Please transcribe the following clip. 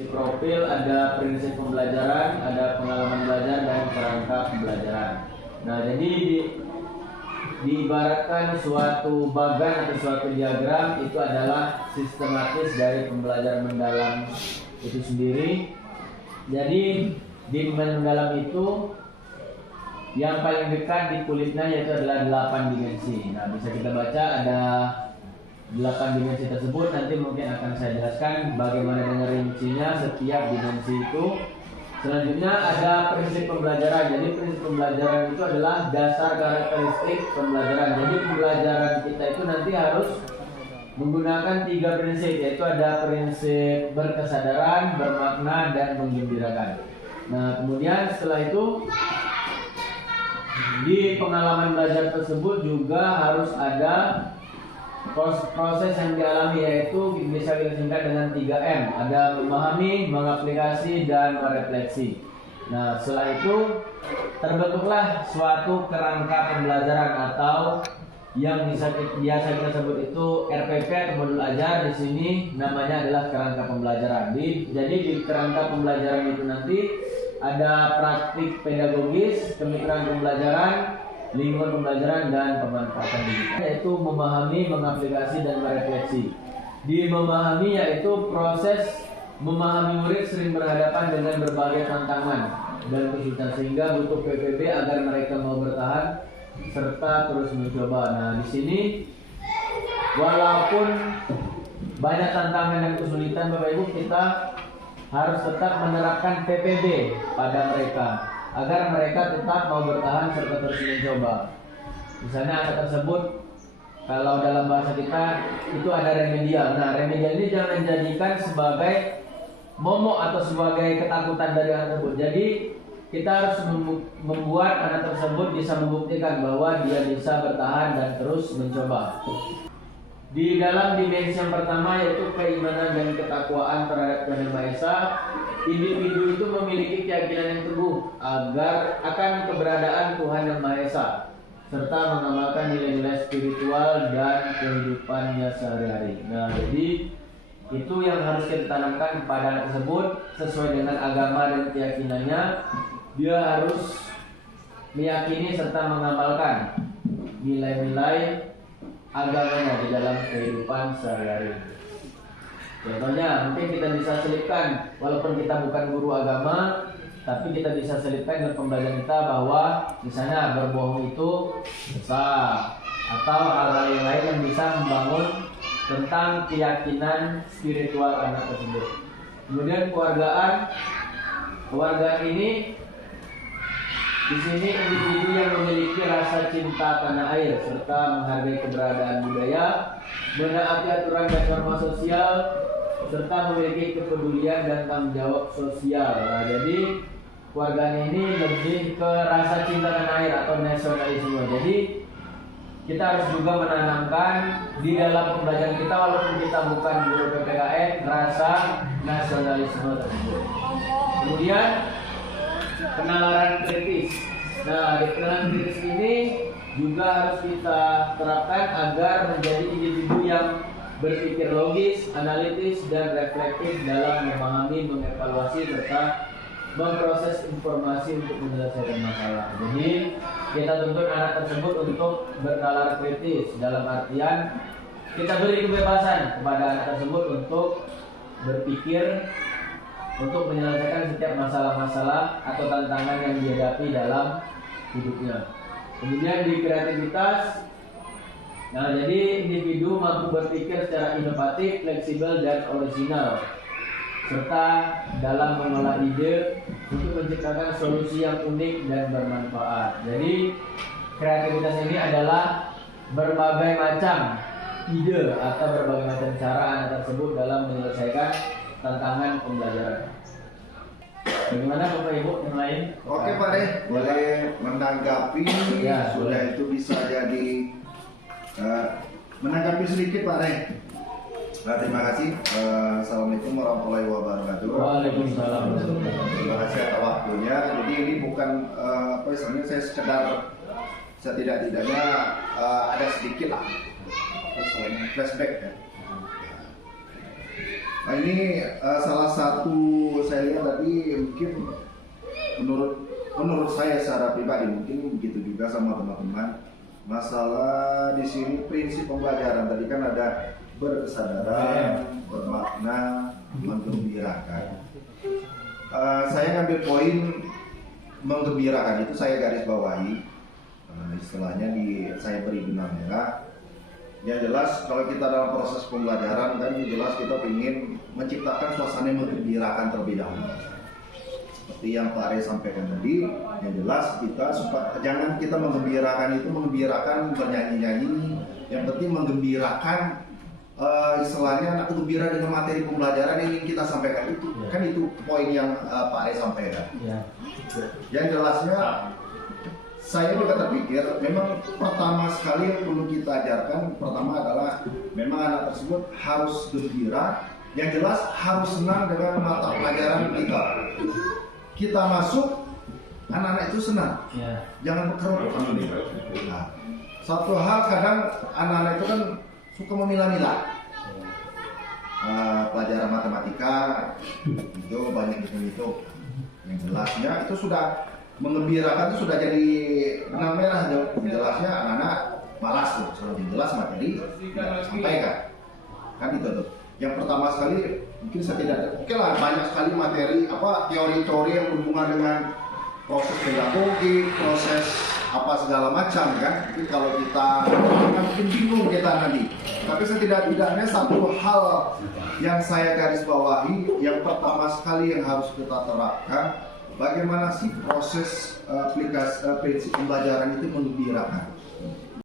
Di profil ada prinsip pembelajaran, ada pengalaman belajar dan kerangka pembelajaran. Nah, jadi diibaratkan suatu bagan atau suatu diagram itu adalah sistematis dari pembelajaran mendalam itu sendiri. Jadi di pembelajaran mendalam itu yang paling dekat di kulitnya yaitu adalah 8 dimensi. Nah, bisa kita baca ada 8 dimensi tersebut. Nanti mungkin akan saya jelaskan bagaimana dengan rincinya setiap dimensi itu. Selanjutnya ada prinsip pembelajaran. Jadi prinsip pembelajaran itu adalah dasar karakteristik pembelajaran. Jadi pembelajaran kita itu nanti harus menggunakan 3 prinsip, yaitu ada prinsip berkesadaran, bermakna, dan menggembirakan. Nah, kemudian setelah itu di pengalaman belajar tersebut juga harus ada proses yang dialami, yaitu bisa kita singkat dengan 3M. Ada memahami, mengaplikasi, dan merefleksi. Nah, setelah itu terbentuklah suatu kerangka pembelajaran atau yang biasa kita sebut itu RPP atau modul ajar. Di sini namanya adalah kerangka pembelajaran. Jadi di kerangka pembelajaran itu nanti ada praktik pedagogis, kemitraan pembelajaran, lingkungan pembelajaran, dan pemanfaatan digital, yaitu memahami, mengaplikasi, dan merefleksi. Di memahami yaitu proses memahami murid sering berhadapan dengan berbagai tantangan dan kesulitan sehingga butuh PPB agar mereka mau bertahan serta terus mencoba. Nah, di sini walaupun banyak tantangan dan kesulitan, Bapak Ibu, kita harus tetap menerapkan PPB pada mereka agar mereka tetap mau bertahan serta terus mencoba. Misalnya anak tersebut, kalau dalam bahasa kita itu ada remedial. Nah, remedial ini jangan dijadikan sebagai momok atau sebagai ketakutan dari anak tersebut. Jadi kita harus membuat anak tersebut bisa membuktikan bahwa dia bisa bertahan dan terus mencoba. Di dalam dimensi yang pertama yaitu keimanan dan ketakwaan terhadap Tuhan Yang Maha Esa, individu itu memiliki keyakinan yang teguh akan keberadaan Tuhan Yang Maha Esa serta mengamalkan nilai-nilai spiritual dan kehidupannya sehari-hari. Nah, jadi itu yang harus kita tanamkan kepada anak tersebut sesuai dengan agama dan keyakinannya. Dia harus meyakini serta mengamalkan nilai-nilai agamanya di dalam kehidupan sehari-hari. Contohnya, mungkin kita bisa selipkan, walaupun kita bukan guru agama, tapi kita bisa selipkan dengan pembelajaran kita bahwa misalnya berbohong itu dosa, atau hal-hal yang lain yang bisa membangun tentang keyakinan spiritual anak tersebut. Kemudian keluargaan ini di sini individu yang memiliki rasa cinta tanah air serta menghargai keberadaan budaya, menaati aturan dan norma sosial, serta memiliki kepedulian dan tanggung jawab sosial. Nah, jadi keluarga ini lebih ke rasa cinta tanah air atau nasionalisme. Jadi kita harus juga menanamkan di dalam pembelajaran kita, walaupun kita bukan guru PPKN, rasa nasionalisme tersebut. Kemudian penalaran kritis. Nah, di penalaran kritis ini juga harus kita terapkan agar menjadi individu yang berpikir logis, analitis, dan reflektif dalam memahami, mengevaluasi, serta memproses informasi untuk menyelesaikan masalah. Jadi kita tuntut anak tersebut untuk bernalar kritis, dalam artian kita beri kebebasan kepada anak tersebut untuk berpikir, untuk menyelesaikan setiap masalah-masalah atau tantangan yang dihadapi dalam hidupnya. Kemudian di kreativitas, nah, jadi individu mampu berpikir secara inovatif, fleksibel, dan original, serta dalam mengolah ide untuk menciptakan solusi yang unik dan bermanfaat. Jadi kreativitas ini adalah berbagai macam ide atau berbagai macam cara anak tersebut dalam menyelesaikan tantangan pembelajaran. Bagaimana Bapak Ibu yang lain? Oke Pak Deh, boleh menanggapi ya, sudah boleh. Itu bisa jadi menanggapi sedikit Pak Deh. Terima kasih. Assalamualaikum warahmatullahi wabarakatuh. Waalaikumsalam. Terima kasih atas waktunya. Jadi ini bukan apa istilahnya, saya sekedar setidak-tidaknya ada sedikit lah flashback ya. Nah ini salah satu saya lihat tadi mungkin menurut saya secara pribadi, mungkin begitu juga sama teman-teman, masalah di sini prinsip pembelajaran tadi kan ada berkesadaran, bermakna, menggembirakan. Saya ngambil poin menggembirakan itu saya garis bawahi, istilahnya saya beri benang merah. Yang jelas kalau kita dalam proses pembelajaran kan jelas kita ingin menciptakan suasana yang menggembirakan terlebih dahulu. Seperti yang Pak Arya sampaikan tadi, yang jelas kita jangan kita menggembirakan bernyanyi-nyanyi. Yang penting menggembirakan istilahnya anak gembira dengan materi pembelajaran yang ingin kita sampaikan itu. Kan itu poin yang Pak Arya sampaikan. Yang jelasnya saya juga terpikir memang pertama sekali yang perlu kita ajarkan pertama adalah memang anak tersebut harus gembira, yang jelas harus senang dengan mata pelajaran kita. Kita masuk, anak-anak itu senang, jangan berkerut. Nah, satu hal kadang anak-anak itu kan suka memilah-milah. Pelajaran matematika itu banyak hitung-hitung. Yang jelasnya itu sudah menggembirakan, itu sudah jadi benang merah. Jelasnya anak-anak malas tuh, selalu jelas materi sampaikan. Kan itu tuh. Yang pertama sekali mungkin oke lah banyak sekali materi teori-teori yang berhubungan dengan proses pedagogi, proses apa segala macam kan. Tapi kalau kita mungkin bingung kita nanti. Tapi setidak-tidaknya satu hal yang saya garis bawahi, yang pertama sekali yang harus kita terapkan, bagaimana sih proses aplikasi prinsip pembelajaran itu menggembirakan.